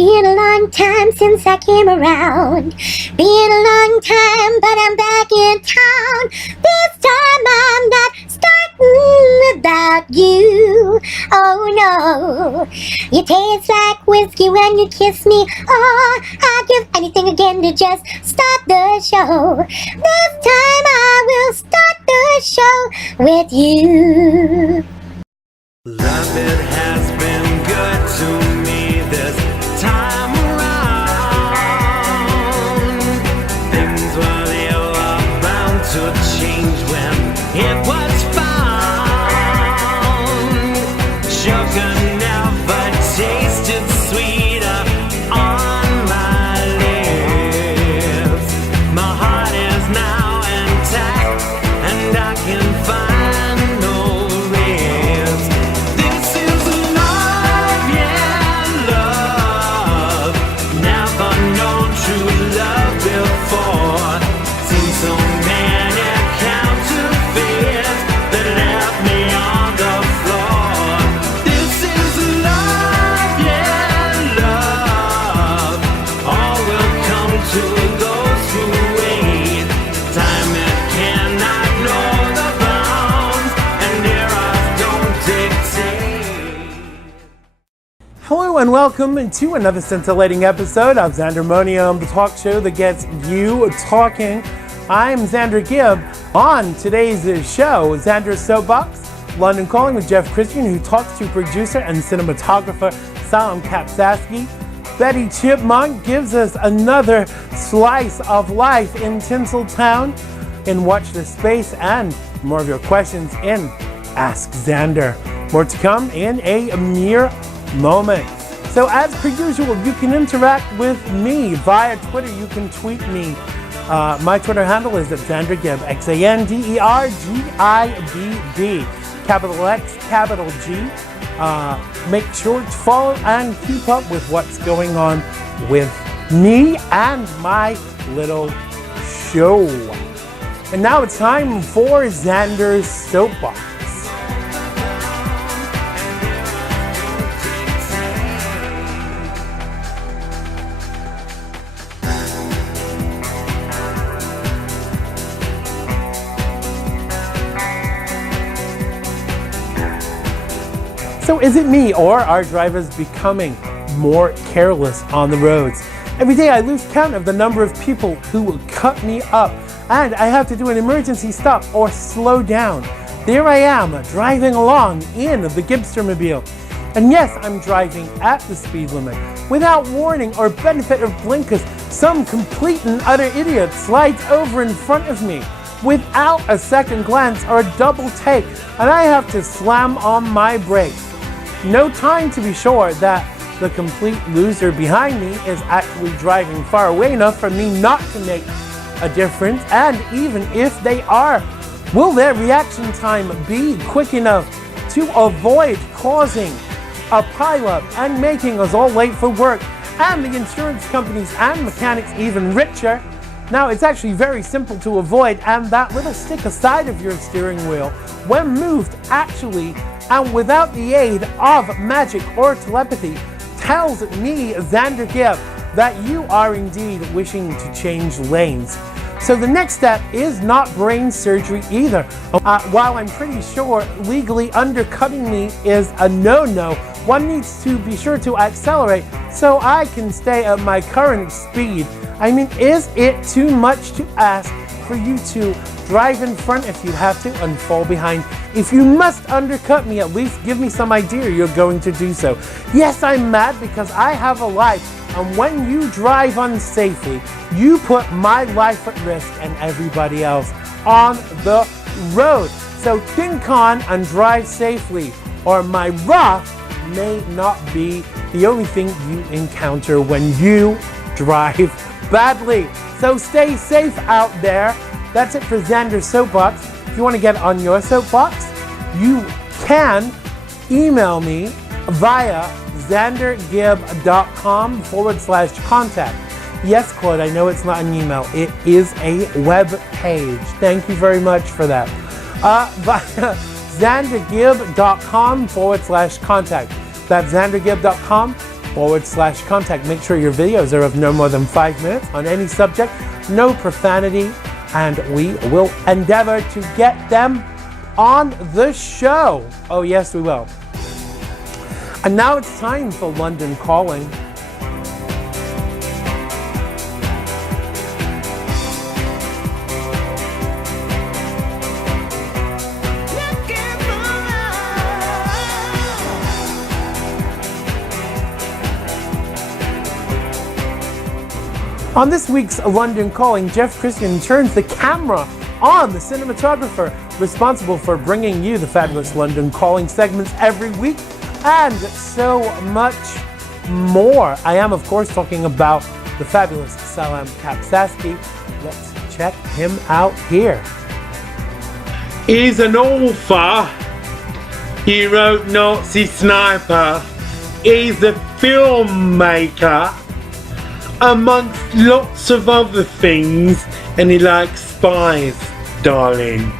Been a long time since I came around. Been a long time, but I'm back in town. This time I'm not starting without you. Oh no, you taste like whiskey when you kiss me. Oh, I'd give anything again to just start the show. This time I will start the show with you. Love, it has been good to me this time around. Things were they were bound to change when it was found. Sugar never tasted sweeter on my lips. My heart is now intact and I can find no ribs. This is love, yeah, love. Never known true love before. Seen so many counterfeits that left me on the floor. This is love, yeah, love. All will come to those who wait. Time it cannot know the bounds, and eras don't dictate. Hello and welcome to another scintillating episode of Xandermonium, the talk show that gets you talking. I'm Xander Gibb. On today's show, Xander's Soapbox, London Calling with Jeff Kristian, who talks to producer and cinematographer Sam Kapsaski. Betty Chipmonk gives us another slice of life in Tinseltown in Watch the Space, and more of your questions in Ask Xander. More to come in a mere moment. So as per usual, you can interact with me via Twitter. You can tweet me. My Twitter handle is at Xander Gibb, XanderGibb, capital X, capital G. Make sure to follow and keep up with what's going on with me and my little show. And now it's time for Xander's Soapbox. So is it me, or are drivers becoming more careless on the roads? Every day I lose count of the number of people who will cut me up, and I have to do an emergency stop or slow down. There I am, driving along in the Gibbstermobile. And yes, I'm driving at the speed limit. Without warning or benefit of blinkers, some complete and utter idiot slides over in front of me without a second glance or a double take, and I have to slam on my brakes. No time to be sure that the complete loser behind me is actually driving far away enough for me not to make a difference, and even if they are, will their reaction time be quick enough to avoid causing a pileup and making us all late for work and the insurance companies and mechanics even richer? Now, it's actually very simple to avoid, and that little stick aside of your steering wheel, when moved actually and without the aid of magic or telepathy, tells me, Xander Gibb, that you are indeed wishing to change lanes. So the next step is not brain surgery either. While I'm pretty sure legally undercutting me is a no-no, one needs to be sure to accelerate so I can stay at my current speed. I mean, is it too much to ask for you to drive in front if you have to and fall behind? If you must undercut me, at least give me some idea you're going to do so. Yes, I'm mad because I have a life, and when you drive unsafely, you put my life at risk and everybody else on the road. So think on and drive safely, or my wrath may not be the only thing you encounter when you drive badly. So stay safe out there. That's it for Xander's Soapbox. If you want to get on your soapbox, you can email me via xandergibb.com/contact. Yes, Claude, I know it's not an email. It is a web page. Thank you very much for that. Via xandergibb.com/contact. That's xandergibb.com /contact. Make sure your videos are of no more than 5 minutes on any subject, no profanity, and we will endeavor to get them on the show. Oh yes, we will. And now it's time for London Calling. On this week's London Calling, Jeff Kristian turns the camera on the cinematographer responsible for bringing you the fabulous London Calling segments every week, and so much more. I am, of course, talking about the fabulous Salam Kapsaski. Let's check him out here. He's an author. He wrote Nazi Sniper. He's a filmmaker, amongst lots of other things, and he likes spies, darling.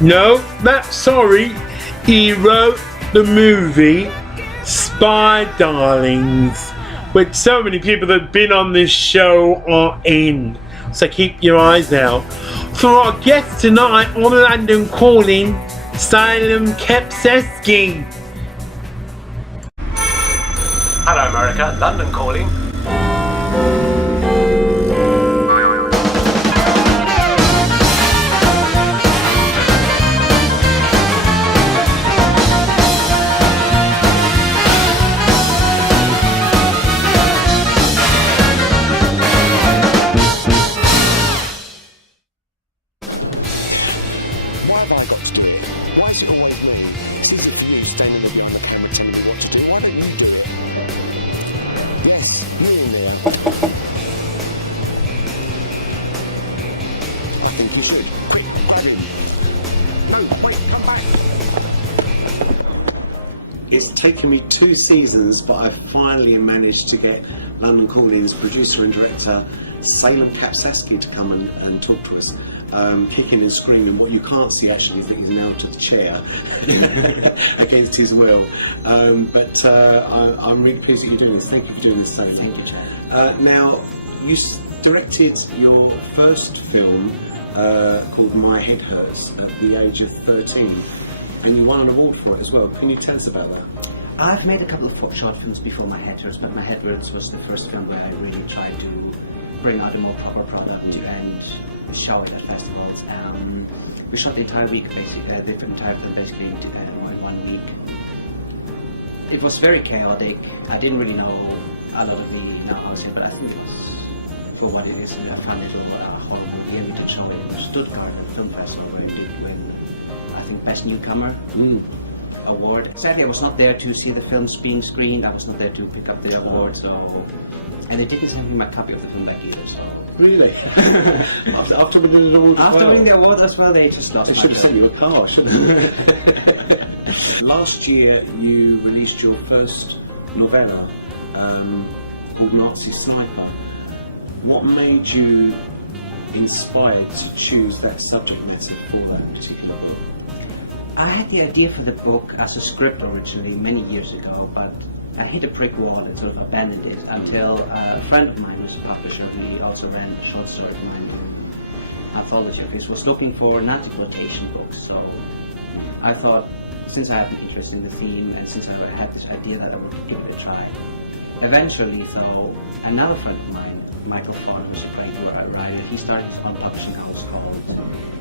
No, that's sorry. He wrote the movie Spy Darlings, which so many people that have been on this show are in. So keep your eyes out. For our guest tonight on London Calling, Salam Kapsaski. Hello America, London Calling. It's taken me 2 seasons, but I finally managed to get London Calling's producer and director Salam Kapsaski to come and talk to us, kicking and screaming. What you can't see actually is that he's now to the chair against his will. I'm really pleased that you're doing this. Thank you for doing this, Salam. Thank you, Chad. Now, you directed your first film called My Head Hurts at the age of 13. And you won an award for it as well. Can you tell us about that? I've made a couple of short films before My Head Hurts, but My Head Hurts was the first film where I really tried to bring out a more proper product and show it at festivals. We shot the entire week, basically, the entire film basically in 1 week. It was very chaotic. I didn't really know a lot of the know-hows, but I think it was, for what it is, a fun little horror movie. And we did show it in Stuttgart Film Festival where it did win, I think, Best Newcomer award. Sadly, I was not there to see the films being screened. I was not there to pick up the award, and they didn't send me my copy of the film back either. So really, after winning the award, winning the award as well, they just lost. They should have sent you a car, shouldn't they? Last year, you released your first novella called Nazi Sniper. What made you inspired to choose that subject matter for that particular book? I had the idea for the book as a script originally many years ago, but I hit a brick wall and sort of abandoned it until a friend of mine who's a publisher who also ran a short story of mine in anthology of his was looking for Nazi quotation books. So I thought, since I have an interest in the theme and since I had this idea that I would give it a try. Eventually, though, another friend of mine, Michael Farr, who's a great writer, he started his own publishing house called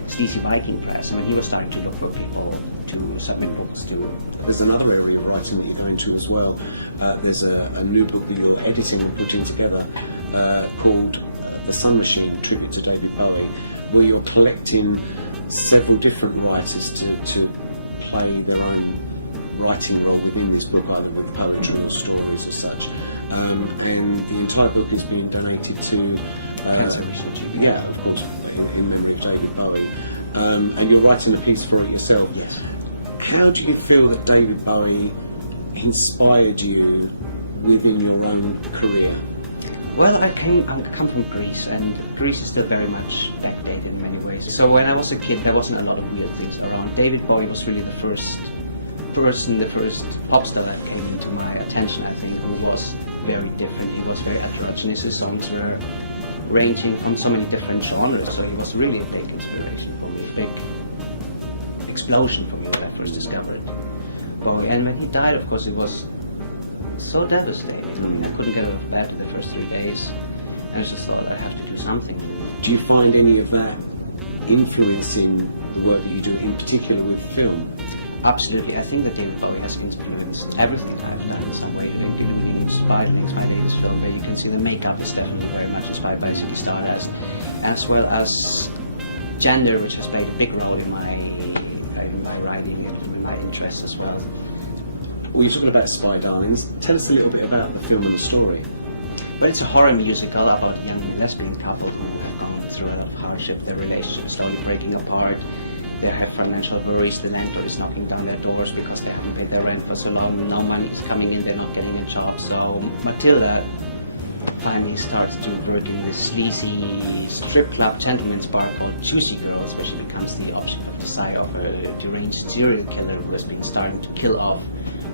Sleazy Viking Press, and he was starting to look for people to submit books to. There's another area of writing that you're going to as well. There's a new book that you're editing and putting together called The Sun Machine, a tribute to David Bowie, where you're collecting several different writers to play their own writing role within this book, either with poetry or stories as such. And the entire book is being donated to Cancer research. Yeah, of course, in memory of David Bowie. And you're writing a piece for it yourself. Yes. How do you feel that David Bowie inspired you within your own career? Well, I come from Greece, and Greece is still very much backdated in many ways. So when I was a kid, there wasn't a lot of weird things around. David Bowie was really the first pop star that came into my attention, I think, who was very different. He was very heterogeneous. His songs were ranging from so many different genres, so he was really a big inspiration for me, a big explosion for me when I first discovered Bowie. And when he died, of course, it was so devastating. I couldn't get out of bed in the first 3 days, and I just thought I have to do something. Do you find any of that influencing the work that you do, in particular with film? Absolutely. I think that David Bowie has influenced everything I've done in some way. He inspired me to my latest film, where you can see the makeup is definitely very much inspired by Ziggy Stardust, as well as gender, which has played a big role in my writing and in my interests as well. Well, you're talking about Spy Darlings. Tell us a little bit about the film and the story. But it's a horror musical about a young lesbian couple who have gone through a lot of hardship. Their relationship slowly breaking apart. They have financial worries. The landlord is knocking down their doors because they haven't paid their rent for so long. No money is coming in. They're not getting a job. So Matilda finally starts to work in this sleazy strip club gentleman's bar called Juicy Girls, which becomes the object of desire of a deranged serial killer who has been starting to kill off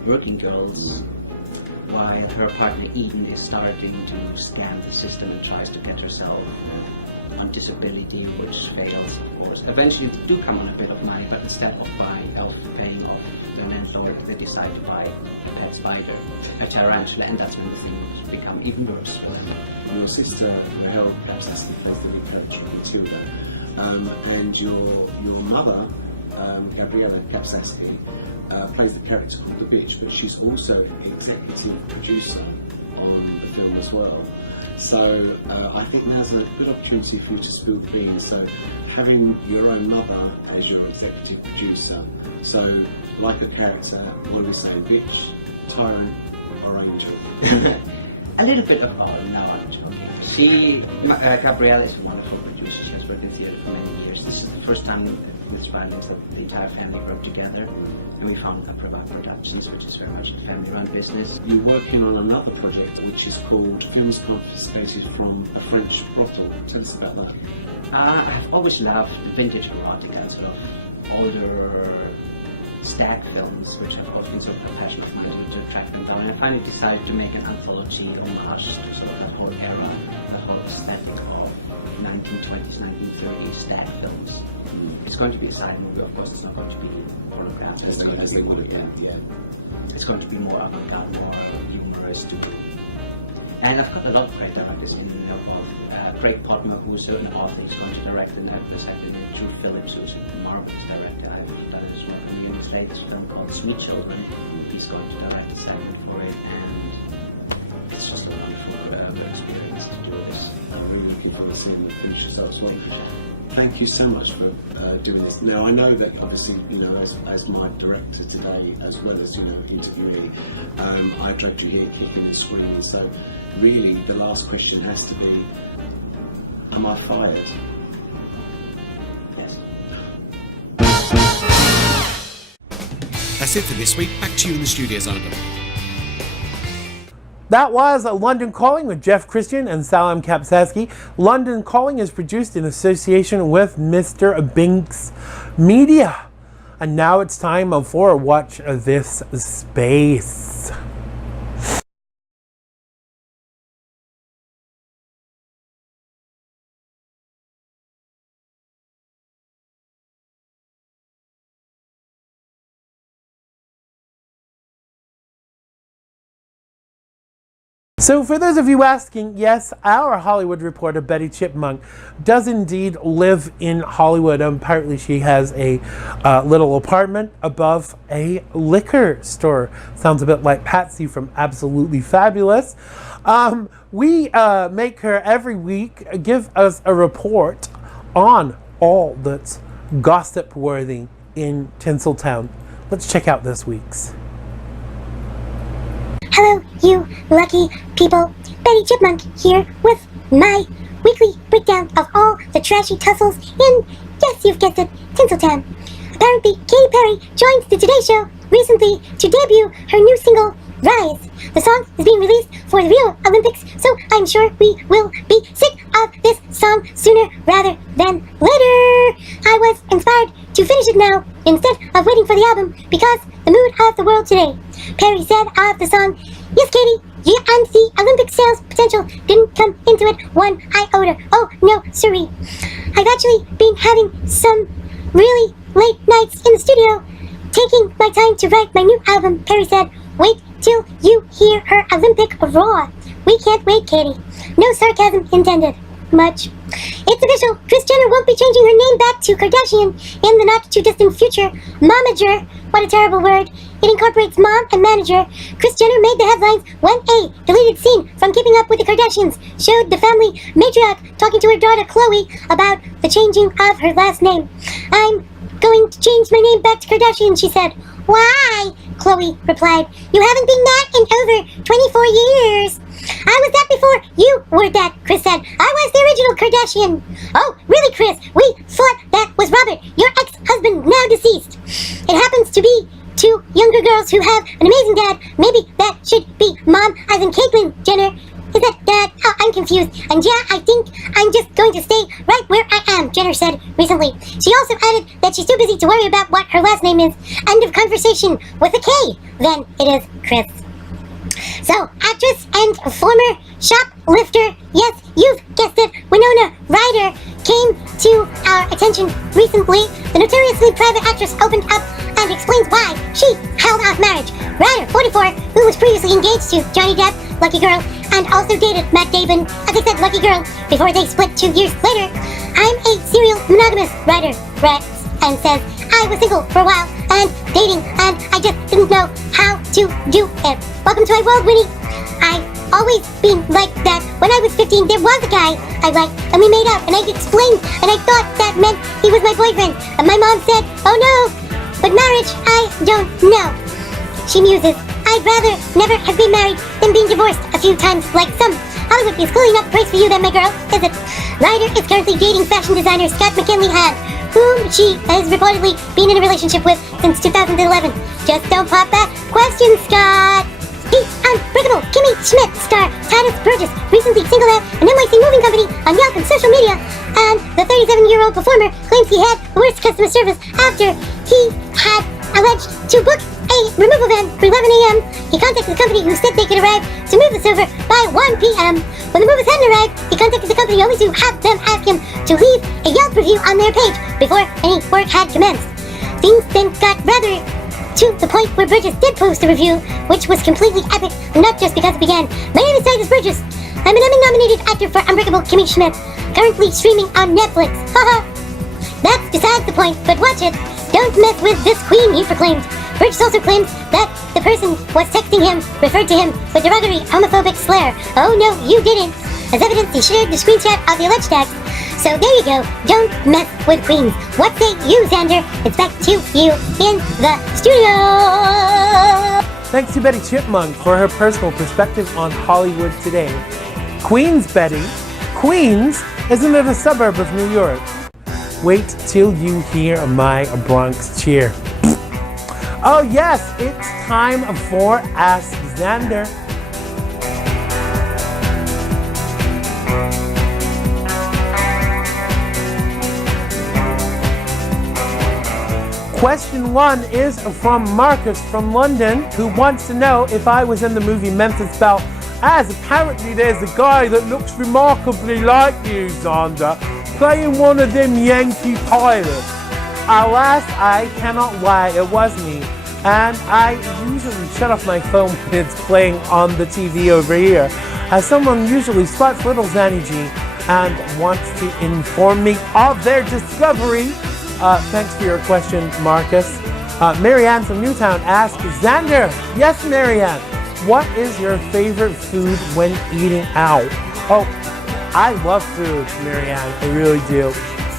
working girls, while her partner Eden is starting to scam the system and tries to get herself on disability, which fails, of course. Eventually they do come on a bit of money, but instead of paying off the landlord, they decide to buy a pet spider, a tarantula, and that's when the things become even worse for them. Your sister, Rahel Kapsaski, plays the lead character, Matilda, and your mother, Gabriella Kapsaski, plays the character called the Bitch, but she's also executive producer on the film as well. So I think now's a good opportunity for you to spill the beans. So having your own mother as your executive producer, so like a character, what do we say, bitch, tyrant, or angel? A little bit of all. No, I'm joking. Gabriella is a wonderful producer. She has worked in theatre for many years. This is the first time with Spaniards that the entire family worked together, and we founded Aprobat Productions, which is very much a family-run business. You're working on another project which is called Films Confiscated from a French Brothel. Tell us about that. I've always loved vintage erotica and sort of older stag films, which have always been sort of a passion of mine to track them down. And I finally decided to make an anthology homage to sort of that whole era, the whole aesthetic of 1920s, 1930s stag films. It's going to be a side movie, of course. It's not going to be pornographic. As they would have been, yeah. It's going to be more avant-garde, more humorous too. And I've got a lot of great directors in involved. Craig Podmer, who's an author, is going to direct, and there's actually Drew Phillips, who's a marvelous director. I've done his work on his latest film called Sweet Children. He's going to direct a segment for it, and it's just a wonderful experience to do this. I'm really looking forward to seeing the finished result as well. Thank you so much for doing this. Now I know that obviously, you know, as my director today, as well as, you know, interviewee, I dragged you here kicking and screaming. So really, the last question has to be: am I fired? Yes. That's it for this week. Back to you in the studio, Xander. That was London Calling with Jeff Kristian and Salam Kapsaski. London Calling is produced in association with Mr. Binks Media. And now it's time for Watch This Space. So for those of you asking, yes, our Hollywood reporter, Betty Chipmonk, does indeed live in Hollywood. Apparently she has a little apartment above a liquor store. Sounds a bit like Patsy from Absolutely Fabulous. We make her every week give us a report on all that's gossip-worthy in Tinseltown. Let's check out this week's. Hello, you lucky people. Betty Chipmonk here with my weekly breakdown of all the trashy tussles in, yes, you've guessed it, Tinseltown. Apparently, Katy Perry joined the Today Show recently to debut her new single, Rise. The song is being released for the Rio Olympics, so I'm sure we will be sick of this song sooner rather than later. I was inspired to finish it now instead of waiting for the album because the mood of the world today. Perry said of the song, "Yes, Katie, and the Olympic sales potential didn't come into it one iota. Oh, no, sorry. I've actually been having some really late nights in the studio, taking my time to write my new album, Perry said. Wait till you hear her Olympic roar. We can't wait, Katie. No sarcasm intended. Much. It's official. Kris Jenner won't be changing her name back to Kardashian in the not-too-distant future. Momager. What a terrible word. It incorporates mom and manager. Kris Jenner made the headlines when a deleted scene from Keeping Up with the Kardashians showed the family matriarch talking to her daughter Khloe about the changing of her last name. I'm going to change my name back to Kardashian, she said. Why? Khloe replied. You haven't been that in over 24 years. I was that before you were that, Kris said. I was the original Kardashian. Oh, really, Kris? We thought that was Robert, your ex-husband, now deceased. It happens to be two younger girls who have an amazing dad. Maybe that should be Mom, as in Caitlyn Jenner. Is that Dad? Oh, I'm confused. And yeah, I think I'm just going to stay right where I am, Jenner said recently. She also added that she's too busy to worry about what her last name is. End of conversation with a K. Then it is Kris. So, actress and former shoplifter, yes, you've guessed it, Winona Ryder came to our attention recently. The notoriously private actress opened up and explains why she held off marriage. Ryder, 44, who was previously engaged to Johnny Depp, lucky girl, and also dated Matt Damon, as I said, lucky girl, before they split 2 years later. I'm a serial monogamous, Ryder writes and says, I was single for a while and dating, and I just didn't know how to do it. Welcome to my world, Winnie. I've always been like that. When I was 15, there was a guy I liked, and we made up, and I explained, and I thought that meant he was my boyfriend. And my mom said, oh no, but marriage, I don't know. She muses, I'd rather never have been married than being divorced a few times like some. Hollywood is clearly not the place for you then, my girl, is it? Ryder is currently dating fashion designer Scott McKinley Hand, whom she has reportedly been in a relationship with since 2011. Just don't pop that question, Scott. The unbreakable Kimmy Schmidt star Titus Burgess recently singled out an NYC moving company on Yelp and social media, and the 37-year-old performer claims he had the worst customer service after he had alleged to book a removal van for 11 a.m. He contacted the company, who said they could arrive to move the silver by 1 p.m. When the movers hadn't arrived, he contacted the company only to have them ask him to leave a Yelp review on their page before any work had commenced. Things then got rather to the point where Burgess did post a review, which was completely epic, not just because it began, my name is Titus Burgess. I'm an Emmy-nominated actor for Unbreakable Kimmy Schmidt, currently streaming on Netflix. Haha. That's besides the point, but watch it. Don't mess with this queen, he proclaimed. Burgess also claims that the person was texting him referred to him with derogatory homophobic slur. Oh no, you didn't. As evidence, he shared the screenshot of the alleged text. So there you go, don't mess with queens. What say you, Xander? It's back to you in the studio. Thanks to Betty Chipmonk for her personal perspective on Hollywood today. Queens, Betty. Queens? Isn't it a suburb of New York? Wait till you hear my Bronx cheer. Oh yes, it's time for Ask Xander. Question 1 is from Marcus from London, who wants to know if I was in the movie Memphis Belle, as apparently there's a guy that looks remarkably like you, Xander, playing one of them Yankee pilots. Alas, I cannot lie, it was me, and I usually shut off my phone when it's playing on the TV over here, as someone usually spots little Zanny G and wants to inform me of their discovery. Thanks for your question, Marcus. Marianne from Newtown asks, Xander, yes, Marianne, what is your favorite food when eating out? Oh, I love food, Marianne, I really do.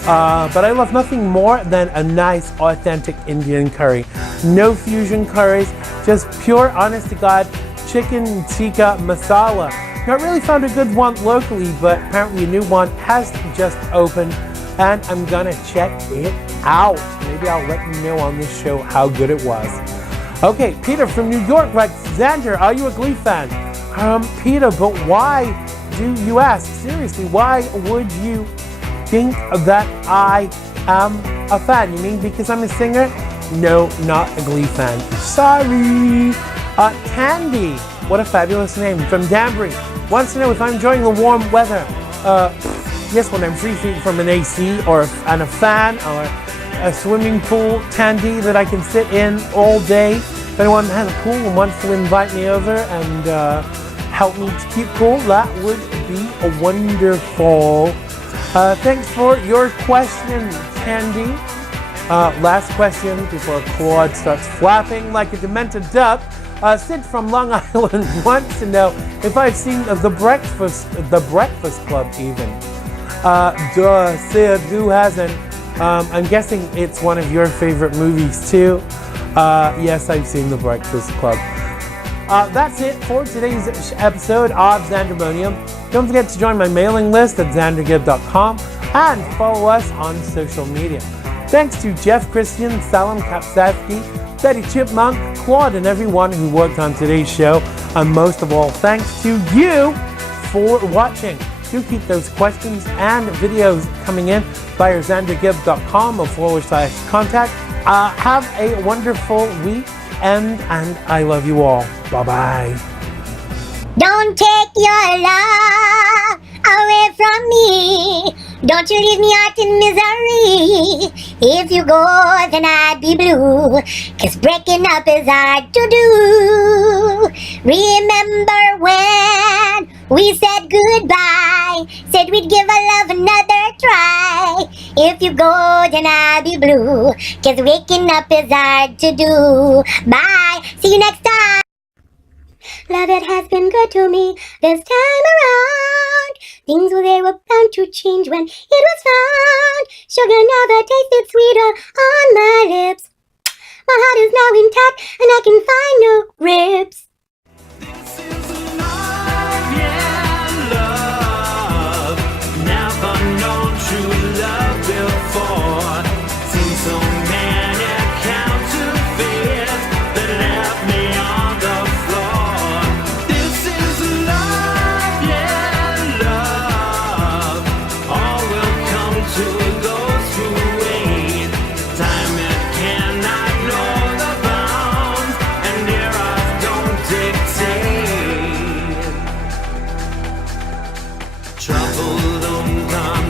But I love nothing more than a nice, authentic Indian curry. No fusion curries, just pure, honest-to-God, chicken tikka masala. Now, I really found a good one locally, but apparently a new one has just opened, and I'm gonna check it out. Maybe I'll let you know on this show how good it was. Okay, Peter from New York writes, Xander, are you a Glee fan? Peter, but why do you ask? Seriously, why would you think that I am a fan? You mean because I'm a singer? No, not a Glee fan. Sorry. Tandy, what a fabulous name. From Danbury, wants to know if I'm enjoying the warm weather. Yes, when I'm 3 feet from an AC and a fan or a swimming pool, Tandy, that I can sit in all day. If anyone has a pool and wants to invite me over and help me to keep cool, that would be wonderful. Thanks for your question, Tandy. Last question before Claude starts flapping like a demented duck. Sid from Long Island wants to know if I've seen The Breakfast Club even. Duh, Sid, who hasn't? I'm guessing it's one of your favorite movies too. Yes, I've seen The Breakfast Club. That's it for today's episode of Xandermonium. Don't forget to join my mailing list at xandergibb.com and follow us on social media. Thanks to Jeff, Kristian, Salam Kapsavsky, Betty Chipmonk, Claude, and everyone who worked on today's show. And most of all, thanks to you for watching. Do keep those questions and videos coming in via xandergibb.com or /contact. Have a wonderful week, and I love you all. Bye-bye. Don't take your love away from me. Don't you leave me out in misery. If you go, then I'd be blue. 'Cause breaking up is hard to do. Remember when we said goodbye? Said we'd give our love another try. If you go, then I'll be blue. 'Cause waking up is hard to do. Bye. See you next time. Love, it has been good to me this time around. Things they were bound to change when it was found. Sugar never tasted sweeter on my lips. My heart is now intact and I can find no ribs. This is love, yeah, love. Never known true love before. Seen so many counterfeits that left me on the floor. This is love, yeah, love. All will come to those who wait. Time it cannot know the bounds, and eras don't dictate. Trouble don't come